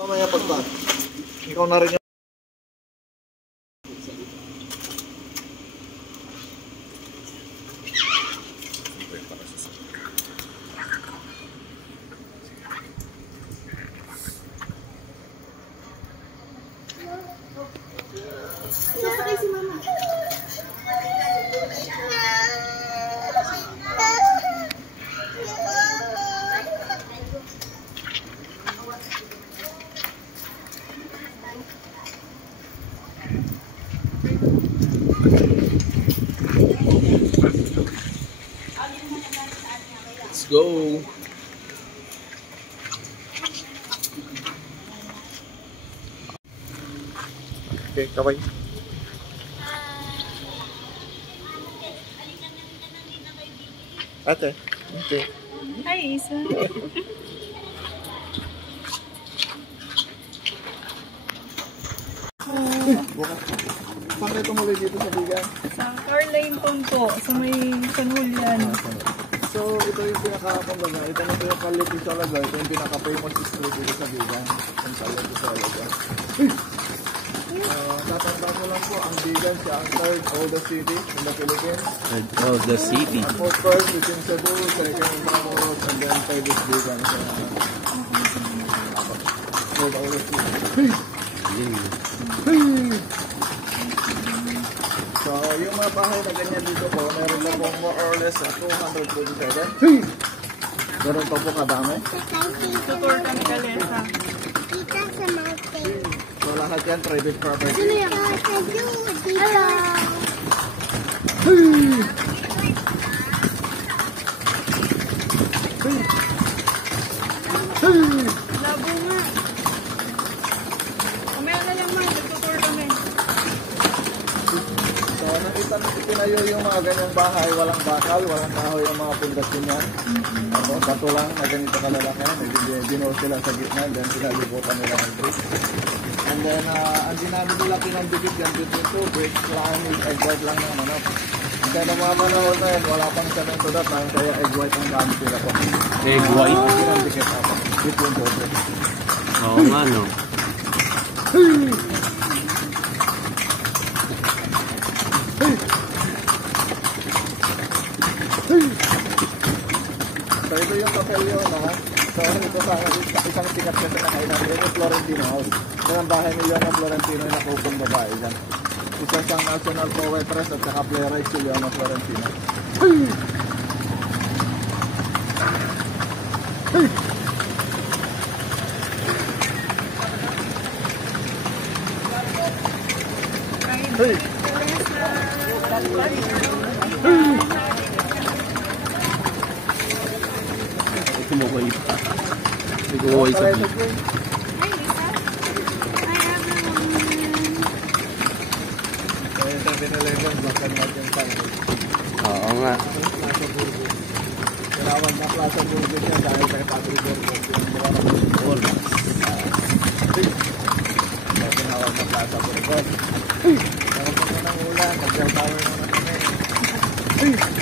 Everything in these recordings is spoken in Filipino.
Mamaya pagba. Ikaw na rin yung... Sasakay si mama. Let's go. Okay, kaway. Ate, okay. Hi, Isa. Saan kayo tumuloy dito sa Bigan? Sa Carline po, sa may San Julian. So, ito yung pinaka-kumbaga, ito na yung Calete talaga, ito yung pinaka-famous street dito sa Bigan. Ang Calete talaga. Tatanda ko lang po, ang Bigan siya ang third oldest city in the Philippines. Third oldest city. Of course, within Cebu, second Bacolod, and then third is Bigan. Third oldest city. So, yung mga bahay na ganyan dito po, meron na po more or less 247. Meron pa po kadami. Tutor kami kalesa. Kita sa mountain. So, lahat yan private property. Sino yan? Hello. Labo nga. Kamaya na lang ma, tutor kami. So, nakita tinayo yung mga ganyang bahay, walang bakal, walang kahoy ang mga pundasyon yan. Ano, bato lang na ganito kalalaki. Binuo sila sa gitna, and then pinalibutan nila ng brick. And then, ang ginamit nila pinandikit yan dito ito, brick lang, egg white lang ng manok. Kaya nung mga panahon na yun, wala pang cement to that time, kaya egg white ang gamit nila po. Egg white? Pinandikit ako. Dito yung doble. Oo nga, no? So ito yung Papelio, no? So ito sa isang sikat kasi na kainan. Ito yung Florentino House. Ito ang bahay ni Leona Florentino yung nakupong babae dyan. Isa siyang national poetress at saka playwright si Leona Florentino. Hey! Kumukuha pa. Kumukuha sa Hi, beach. Lisa. So yung 7-Eleven, black and white yung sign. Oo nga. Plaza Burgos. Tinawag na Plaza Burgos yan dahil kay Patrick Burgos. Yung mga Burgos. tinawag na Plaza Burgos. Meron po ng ulan, nag-tower na kami.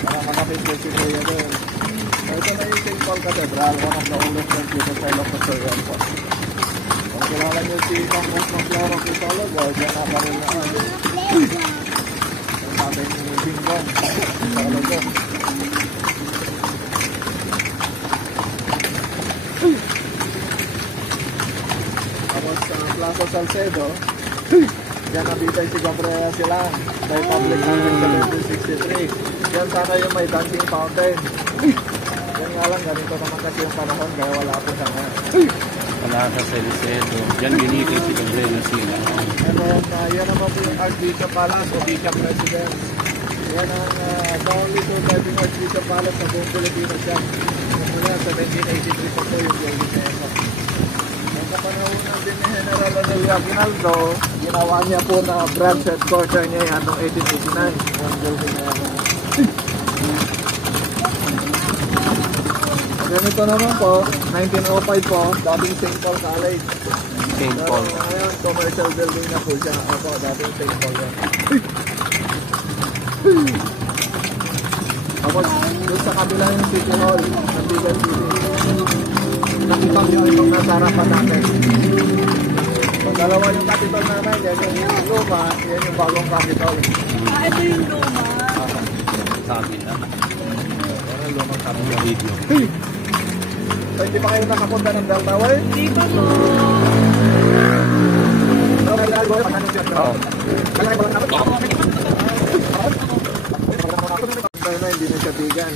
Para makapit ko si Kuya doon. Ito na yung St. Paul Cathedral, one of the oldest computer style of the Serbian po. Kung kilala nyo si Campus ng Flora Crisologo, dyan na pa rin na yung sabi ni Bingbong Crisologo. Tapos sa Plaza Salcedo, dyan nabitay si Gabriela Silang by Public Act 1763. Yan sana yung may dancing fountain. Yan nga lang, ganito naman kasi yung panahon, kaya wala po siya nga. Wala sa Salcedo. Diyan ginikit si Gabriela sila. And then, yan naman po yung Archbishop Palace o Bishop Residence. Yan ang the only surviving Archbishop Palace sa buong Pilipinas yan. Mula 1783 po po yung building na yan. Ang kapanahonan din ni General Anelia Aguinaldo, ginawa niya po na branch headquarter niya yan noong 1889. Yung building na yan. Ganito naman po, 1905 po, dating St. Paul College. St. Paul. So, ngayon, commercial building na po siya. Opo, dating St. Paul yan. Tapos, doon sa kabila yung City Hall, ng Bigan City. Nakita niyo itong nasa harapan natin. Dalawa yung capital namin, yan yung luma, yan yung bagong capital. Ito yung luma. Sabi na. Yan ang lumang capital. Yung video. So, hindi pa kayo nakapunta ng Delta Way? Di ba po? Oo. Hindi na siya bigan.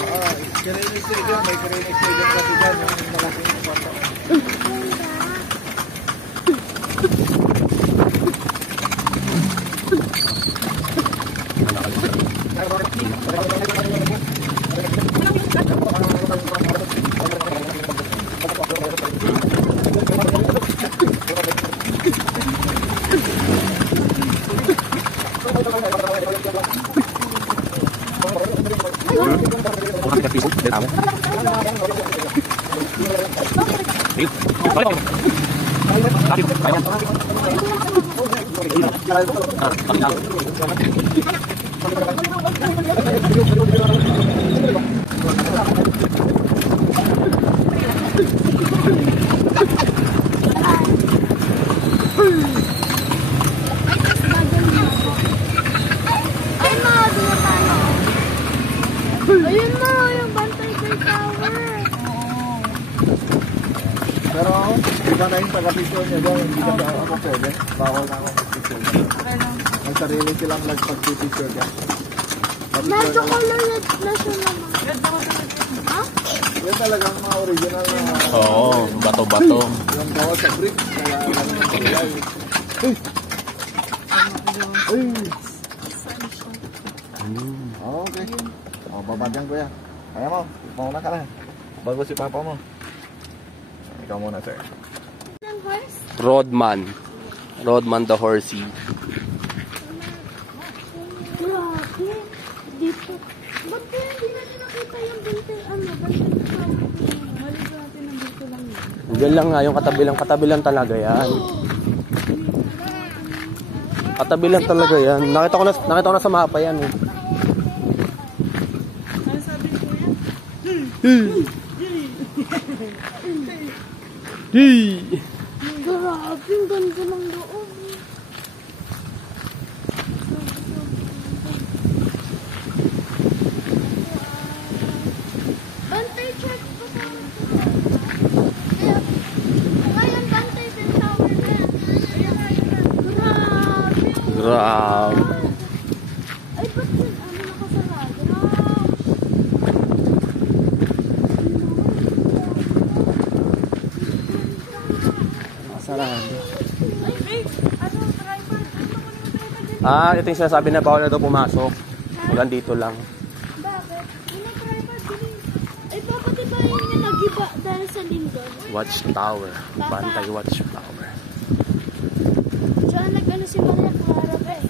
Oo, Kirinig Stadium, may Kirinig Stadium kasi dyan, yung malaking kwarto. Ayun na, yung Bantay Bay Tower. Pero iba na yung taga-picture niya daw, hindi kasi ako pwede. Bawal na ako mag-picture. Okay lang. Ang sarili silang nagpag-picture ka. Medyo colored na siya naman. Red na kasi. Ha? Yan talagang mga original na Oo, bato-bato. yung gawa sa brick. Kaya ano yung kulay. Uy! Uy! Okay. O, babadyan ko yan. Kaya mo, mauna ka na. Bago si papa mo. Ikaw muna, sir. Ng horse? Rodman. Rodman the horsey. Grabe. Dito. Ba't kaya hindi natin nakita yung Bantay, Bantay Tower? Mali ko natin nandito lang yun. Diyan lang nga, yung katabi lang talaga yan. Katabi lang talaga yan. Nakita ko na sa mapa yan eh. Ano sabi ko yan? Grabe, ang ganda ng loob. Bantay Church po sa ngayon, Bantay Bay Tower na. Grabe. Grabe. Ay, ba't yun? Nakasarado? Masarado. Ay, ano, driver? Ano mo yung driver din? Ito yung sinasabi na bawal na daw pumasok. Hanggang dito lang. Bakit? Yung driver din. Ay, bakit iba yun yung nag-iba dahil sa linggo? Watchtower. Bantay Watchtower. Diyan nag-ano si Maria Clara eh.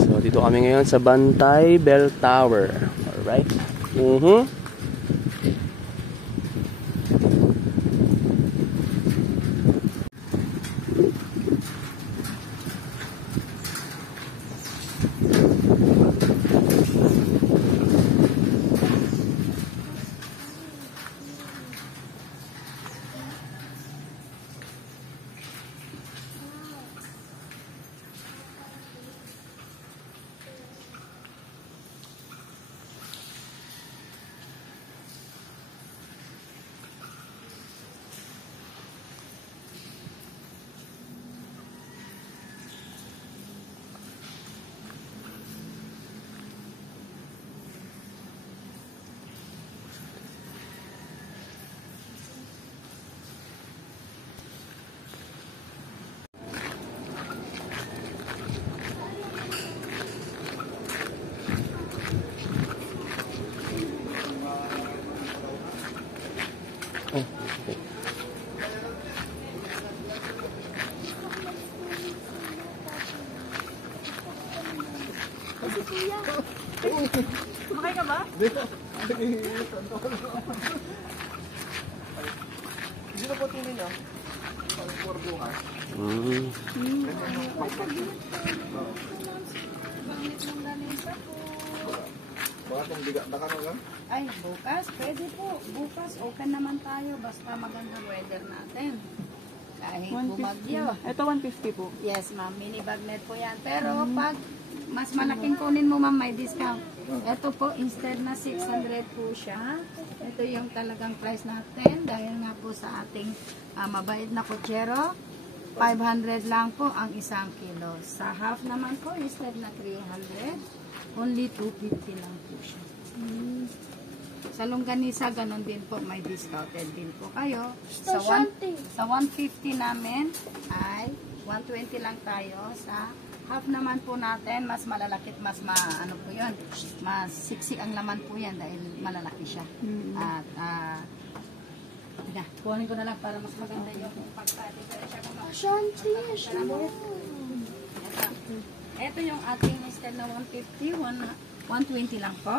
So, dito kami ngayon sa Bantay Bell Tower. Alright? Sumakay ka ba? Hindi na po tuloy na. Pag for bukas. Baka itong bigat na ka na. Ay, bukas, pwede po. Bukas, okay naman tayo. Basta magandang weather natin. Kahit 150. bumagyo. Ito 150 po. Yes, ma'am. Mini bagnet po yan. Pero pag mas malaking kunin mo, ma'am, may discount. Ito po, instead na 600 po siya. Ito yung talagang price natin. Dahil nga po sa ating mabait na kutsero, 500 lang po ang isang kilo. Sa half naman po, instead na 300, only 250 lang po siya. Sa longganisa, ganun din po, may discounted din po kayo. Sa 150 namin ay 120 lang tayo. Sa half naman po natin, mas malalakit, ano po yun, mas siksi ang laman po yan dahil malalaki siya. At, kuhanin ko na lang para mas maganda yung pagka-diferensya ko. Shanti. Ito yung ating instead na 150, 120 lang po.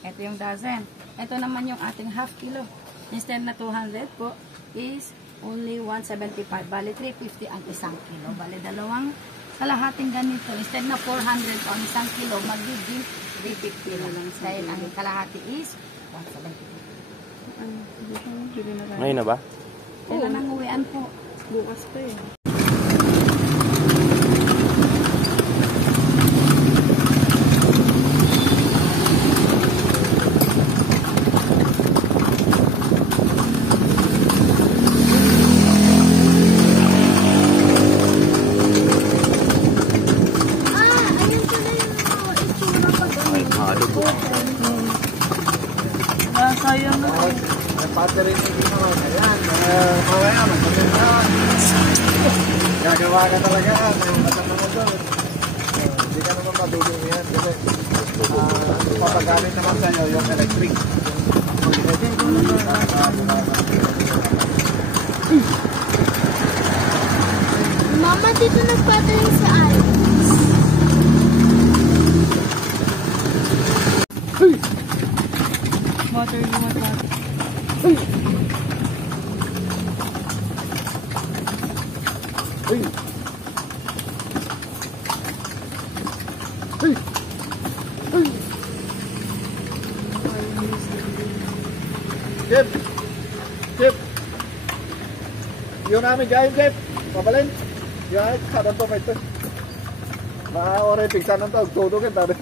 Ito yung dozen. Ito naman yung ating half kilo. Instead na 200 po is only 175. Bali 350 ang isang kilo. Bali dalawang kalahating ganito. Instead na 400 ang isang kilo, magiging 350 na lang. Dahil ang kalahati is 175. Ngayon na ba? Kailan ang uwian po? Bukas pa eh. Ayun pala yung itsura pag Ay, mahalo po. Sayang na. May battery na hindi naman. Ayan. Mamaya, magpapinta. Gagawa ka talaga. May matang na motor. Hindi ka naman madulong yan. Kasi papagamit naman sa'yo yung electric. Mama, dito nagpatayin sa Alex. Water, you want water. Uy! Uy! Uy! Jeff! Jeff! Yung namin dyan, Jeff! Pabalin! Yung namin, kanan to, may ito. Mga oray, pigsan ng to. Tutugin, tabi.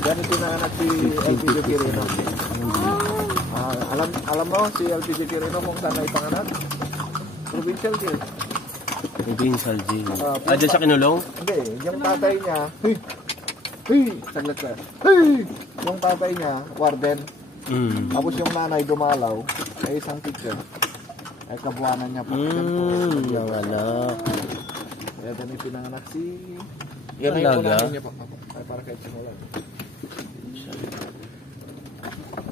Ganito na anak si LPG Quirino. Alam mo si LPG Quirino kung saan na ipanganak? Provincial Quirino. Provincial G. Dyan sa Kinulong? Hindi, yung tatay niya, saglit ka. Yung tatay niya, warden. Tapos yung nanay dumalaw, ay isang teacher. Ay kabuanan niya pa. Yung anak. Kaya doon yung pinanganak si... Yung Ay, laga? unahin niya pa. Ay, para kahit simulan.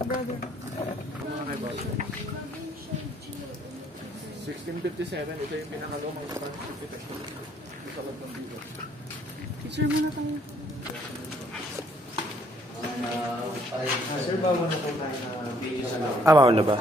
Brother. 1657, ito yung pinakalumang architecture. Sa loob ng dito. Picture muna tayo. Sir, bawal na po tayo na video sa loob. Bawal na ba?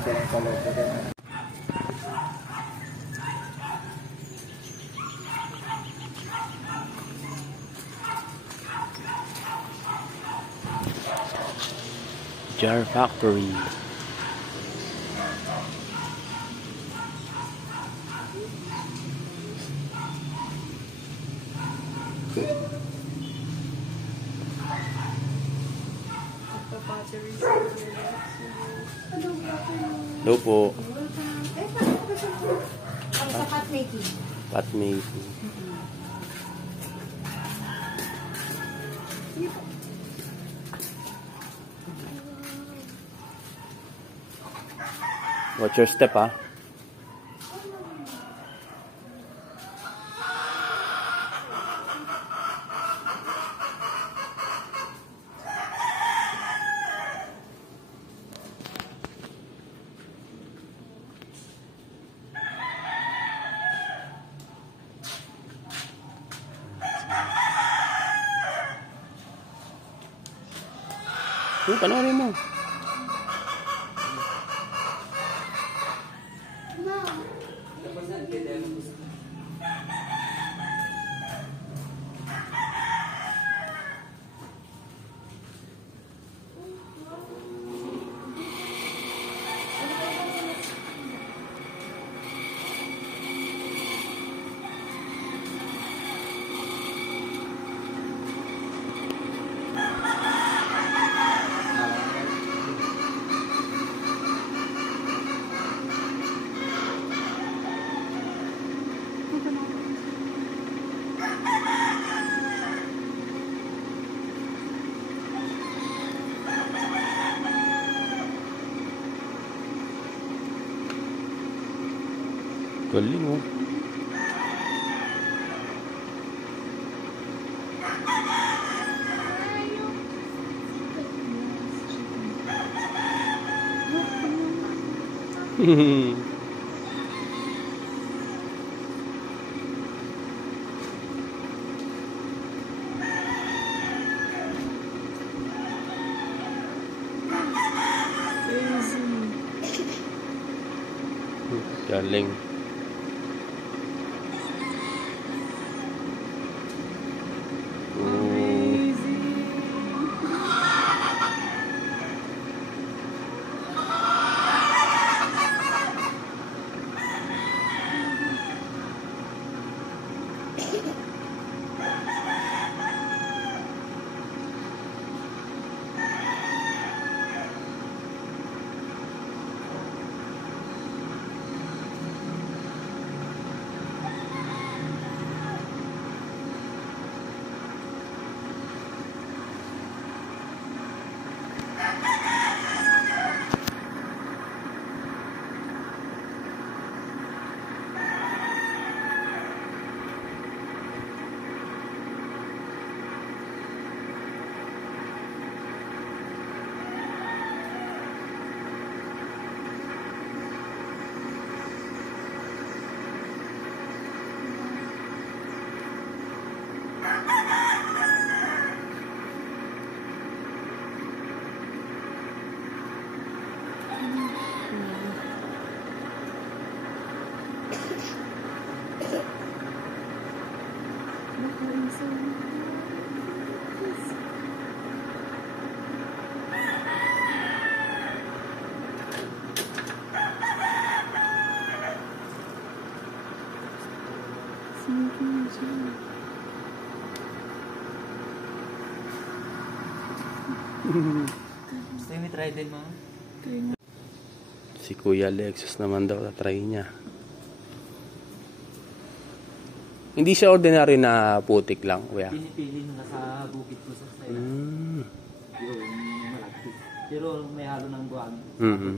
diretso lang sa loob. So, ganyan. Jar Factory. Hello po. Sa pot making. Pot making. Watch your step, ah. Panoorin mo. Galing, oh. Galing. Gusto yung try din mo? Si Kuya Lexus naman daw try niya. Hindi siya ordinary na putik lang, kuya. Pinipili nung nasa bukid ko sa sayo. Mm. Yung malagkit. Pero may halo ng buwan. Mm-hmm.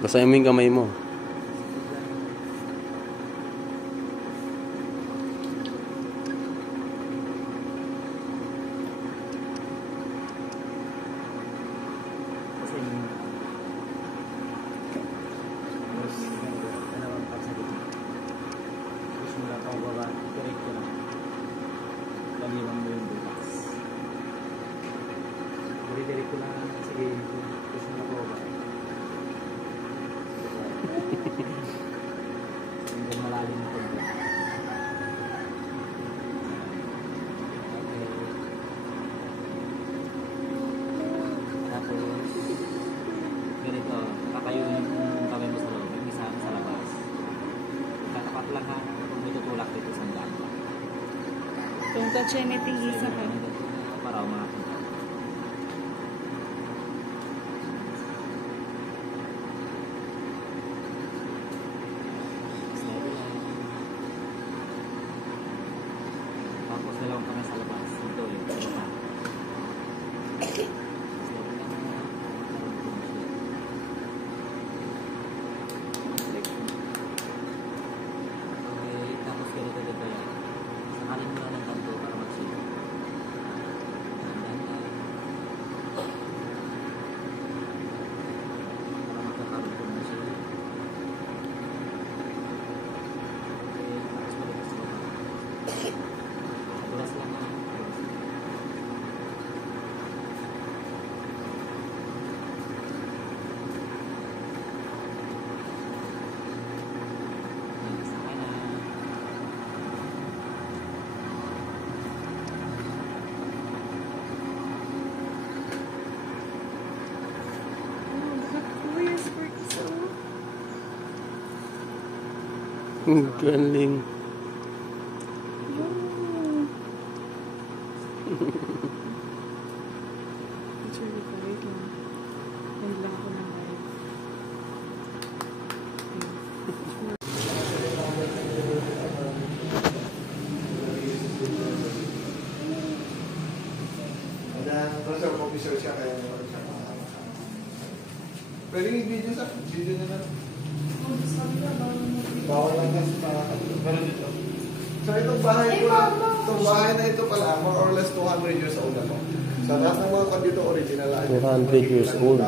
Basahin mo yung kamay mo. Hanggang malalim yung pagod. Tapos, ganito, nakatayo yung kamay mo sa loob, yung isa sa labas. Tatapat lang ha, kung may tutulak dito sa dama. Kung ka-chenity isa ka. Para umapunta. Steady lang. Tapos dalawang kamay sa labas. Ito yung isa. Steady lang. Okay, tapos ganito dito yan. Sakalin mo lang ng kanto para mag-sip. Para magkakaroon ko ng sip. Okay, tapos balik sa baba. Dulas lang ang sakay na. Where's for so? Ang galing. Picture ko wait lang. End lang ako ng live. Pressure officer siya kaya meron siya makakama. Pwede i-video sa video na lang. Bawal lang kasi meron dito. So itong bahay ko lang, itong bahay na ito pala, more or less 200 years old ako. Sa lahat ng mga dito original. 200 years old.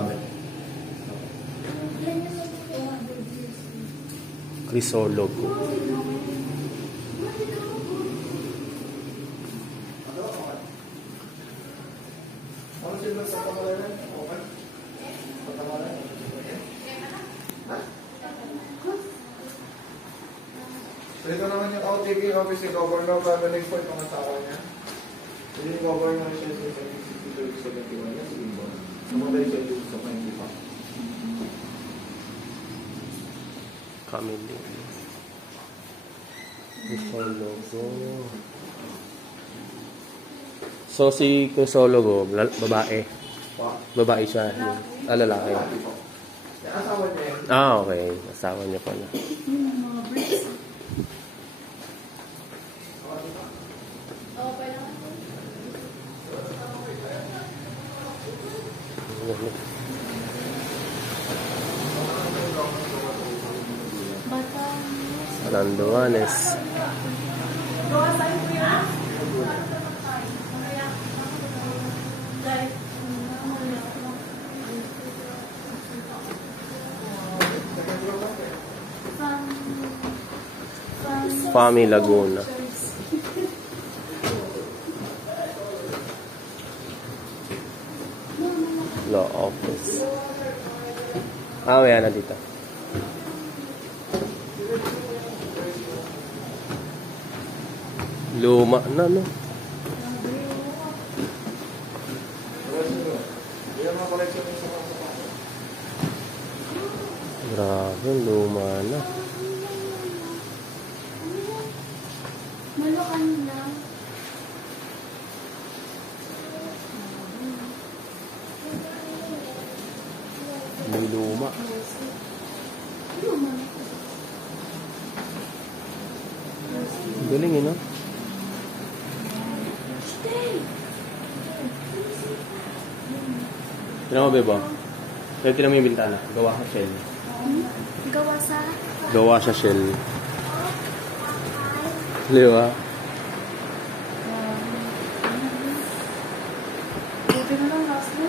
Crisologo. Ano sila sa pamalan? Okay. Pamalan. So ito naman yung OTP office ni Governor Family po itong asawa niya. Hindi yung Governor siya sa 1971 niya, si Imbon. Sumunod siya dito sa 95. Camille. Crisologo. So si Crisologo, babae. Babae siya. Lalaki. Yung asawa niya yun. Okay. Asawa niya pala. Alanduanes. Fami Laguna. Law office. Yan na dito. Luma na, no? Yung mga collection yung sa mga sapatos. Grabe, luma na. Malakan lang. May luma. Galing, no? Tinan mo, Bebo. Tinan mo yung bintana. Gawa sa shell. Gawa sa... Gawa sa shell. Di ba? Buti na lang last na.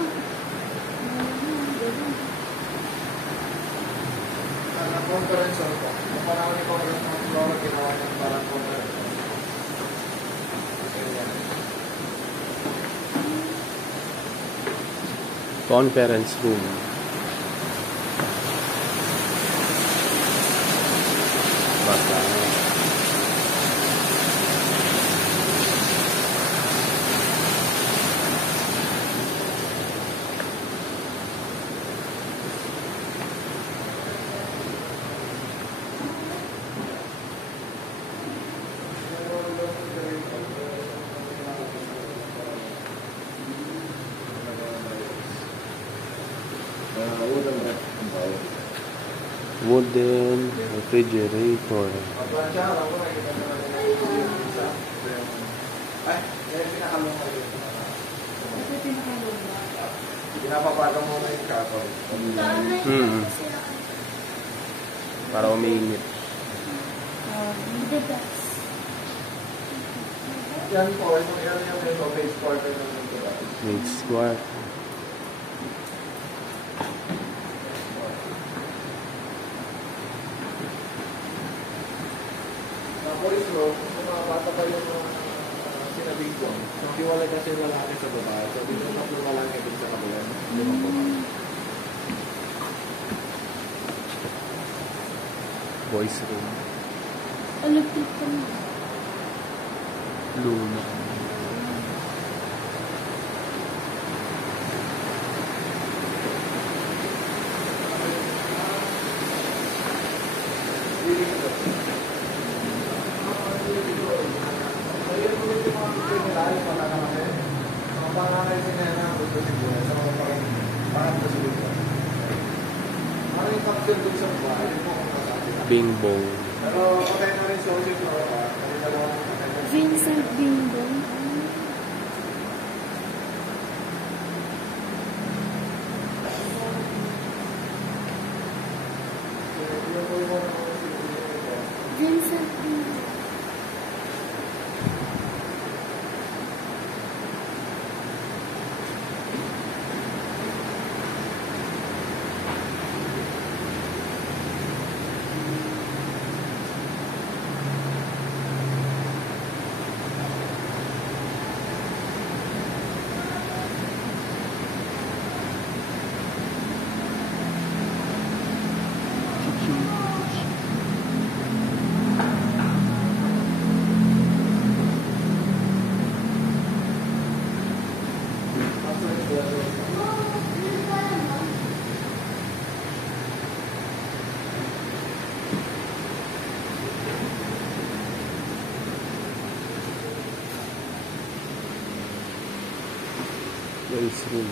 Conference hall po. Yung panahon ni Congress ng Flora, ginawa ng parang conference hall. Conference room. Wooden refrigerator. Plansya, alam ko, nakikita naman yung isa. Ay, yung pinakalungan yun. Ito pinakaluma. Pinapapagaw muna yung kapal. Para umiinit. The best. Yan po, ito yan yung base quarter ng ito. Made squat. Boys room, kung mga bata pa yung sinabing ko, so hiwalay kasi yung lalaki sa babae, so dito na po lalaki din sa kabila. Limang babae. Boys room. Electric pa na. Luma. Bing bong. Pero patay na rin sa ulit ko. Vincent Bingbong. Vincent Bingbong. Boys room.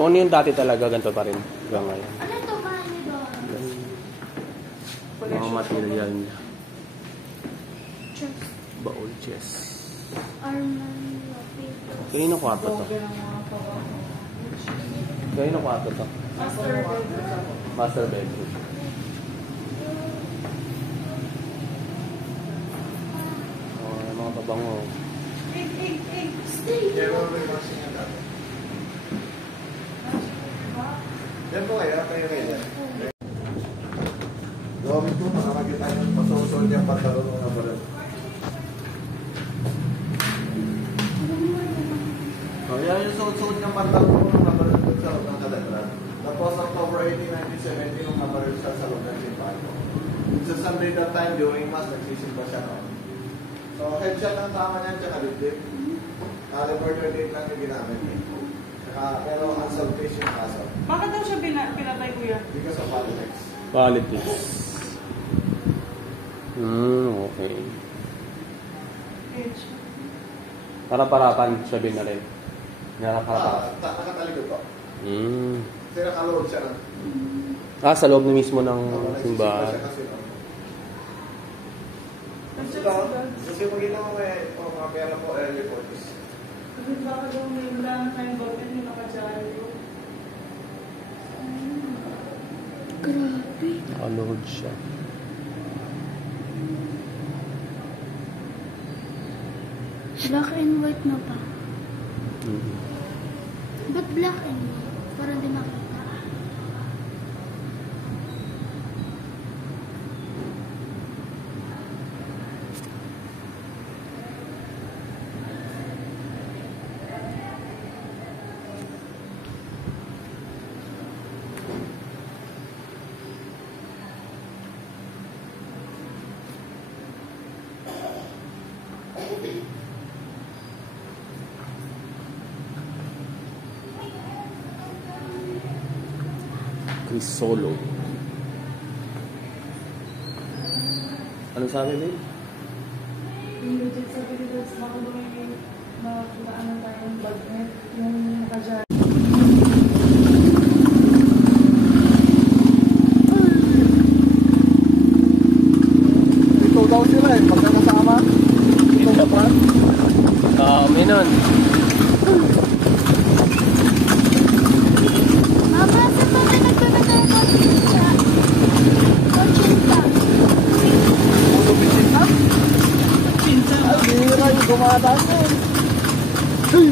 Kung ano yung dati talaga, ganito pa rin hanggang ngayon. Ano to ba niyo doon? Mga material niya. Chest. Baul chess. Armani paper. Kanino kwarto to? Kanino kwarto to? Master bedroom. Master bedroom. Oh, yung mga pabango. Stay. Yan po kayo kayo. Gawin ko, makakagita yung pasusol niya pantalon ng nabalan. So, yan yung suot-suot niyang pantalon ng nabalan sa loob ng katedral. Tapos, October 18, 1970, nung nabalan siya sa loob ng Simpano. Sa Sunday that time, during Mass, nagsisimba siya noon. So, headshot ang tama niyan, tsaka dibdib. Caliber 38 lang yung ginamit niya. Pero unsalvaged yung kaso. Bakit daw siya pinatay, kuya? Because of politics. Politics. Okay. Age. Para-parapan sabihin na rin. Nakakarapan. Nakatalikod po. Hmm. Kasi nakaload siya ng... Sa loob na mismo ng Nagsisimba simbahan. siya kasi noon. Kasi magkita mo may mga pera po, early 40s. Kasi baka daw may lang time government yung nakadyari. Grabe. Naka-load siya. Black and white na ba? Hmm. Ba't black and white? Para di makita. Crisolo. Ano sabi, babe? Yung legit sa Pilipinas, baka may makakaanan tayong bagnet, yung nakadyan. Ito daw sila eh, pagka nasama. Ito ba pa? May nun. Mama, sa mga nagpunta tayo Conchita. Conchita. Puto bisinta? Pinsa. Ay, bihira yung dumadaan mo. Hey!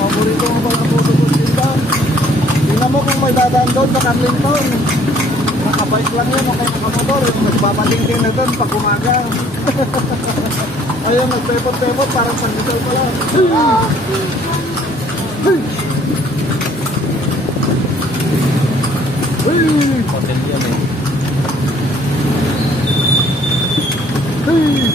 Paborito mo ba ang puto bisinta? Tingnan mo kung may dadaan doon sa Carlington. Nakabike lang yun o kaya nakamotor. Nagbabalingkin na doon pag umaga. Ayun, nagpepot-pepot parang pandesal pala. Oh, Hey! Hotel yan eh. Hey!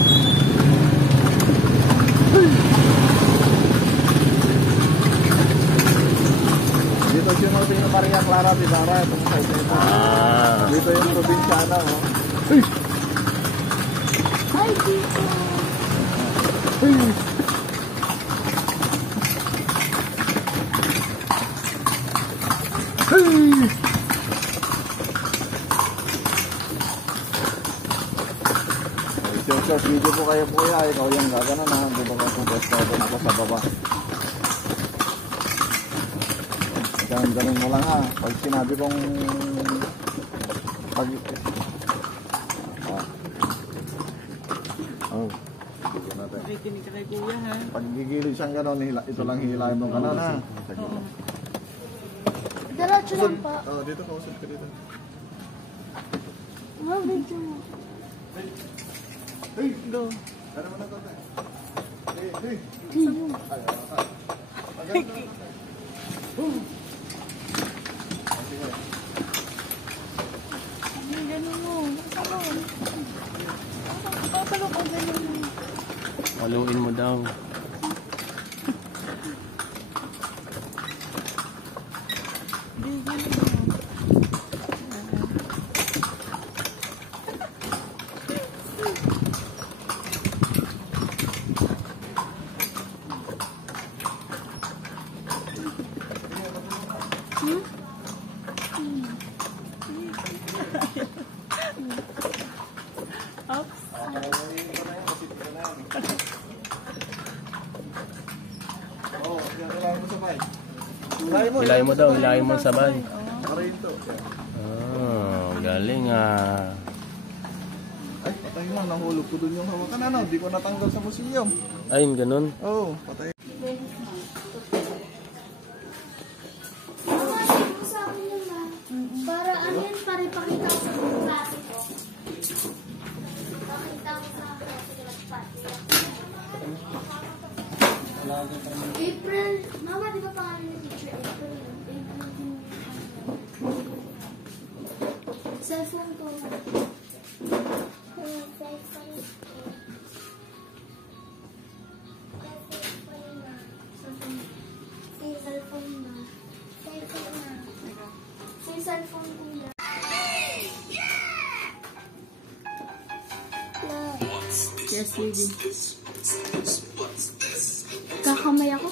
Dito si Martina Maria Clara Pizarra, itong sa ito. Dito yung probinsyana, oh. Hey! ay, dito. Hey! Hey! Short video po kayo kuya, ikaw yung gaganan ha, di ba kung gusto doon ako sa baba. Ganun mo lang ha, pag sinabi kong pag oh, sige natin. Nakikinig ka kay kuya, ha? Pag gigilid siyang gano'n, ito lang hihilahin mo gano'n ha. Oo. Diretso lang pa. Oh, dito kausap ka dito. Oh, video mo. Hey, go. Ano mo na to? Hey, hey. Ay, ganun mo. Salon. Papalo ko ganun mo. Haluin mo daw. Oh, hilahin mo sabay. Hilahin mo daw, hilahin mo sabay. Para ito. Galing ah. Ay, patay mo. Nahulog ko dun yung hawakan. Ano? Di ko natanggal sa museum. Ayun, ganun. Oh, patay. Mama, sabi mo sa akin yun na. Para ano yun, para ipakita ko sa mga klase ko. Pakita ko sa klase ko ng pati. April. Mama, di ba pangalan ni teacher April? Cellphone ko. Cellphone ko na. Yes, baby. Kakamay ako?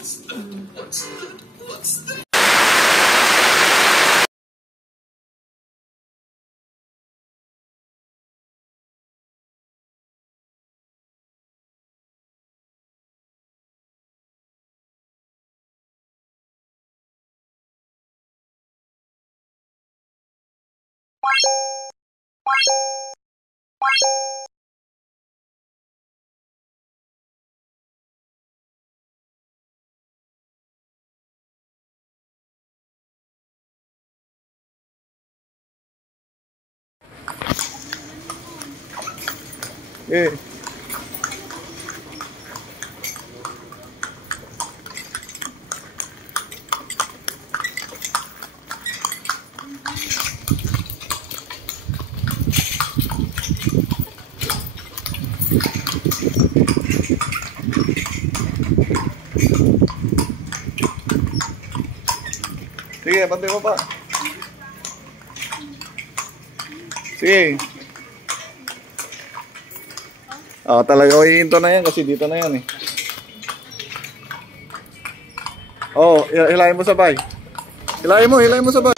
Eh. Sige, Sige, pantay mo pa. Sige. Talaga ihinto na yan kasi dito na yan eh. Hilahin mo sabay. Hilahin mo sabay.